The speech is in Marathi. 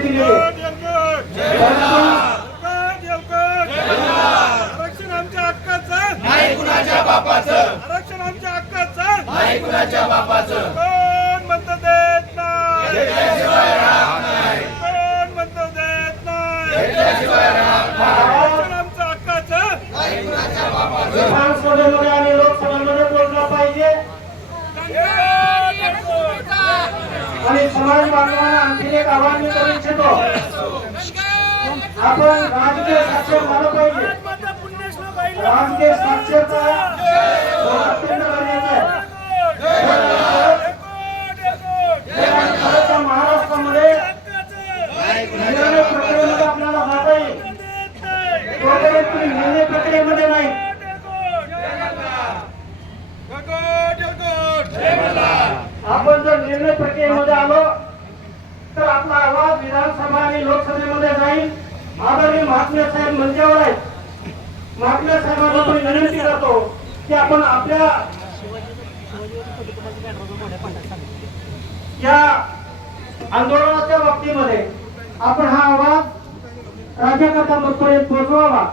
निर्णय दिले आरक्षण आमच्या हक्काचं. नाही कुणाच्या बापाचं. आरक्षण आमच्या हक्काचं. नाही कुणाच्या बापाचं. कोण म्हणत देत नाही? कोण म्हणत देत नाही? आरक्षण आमच्या हक्काचं. नाही कुणाच्या बापाचं. आणि समाज बांधवांना आणखी एक आव्हान मी करू इच्छितो. आपण राजकीय साक्षर झालं पाहिजे. राजकीय साक्षरता अत्यंत गरजेचं आहे. महाराष्ट्रामध्ये निर्णय प्रक्रियेमध्ये आपल्याला जाता येईल तोपर्यंत निर्णय प्रक्रियेमध्ये नाही आपण जर निर्णय प्रक्रियेमध्ये आलो तर आपला आवाज विधानसभा आणि लोकसभेमध्ये जाईल. आदरणीय महात्मा साहेब मंचावर आहेत. महात्मा साहेबांना मी विनंती करतो की आपण आपल्या या आंदोलनाच्या बाबतीमध्ये आपण हा आवाज राज्यकर्त्यांपर्यंत पोहोचवावा.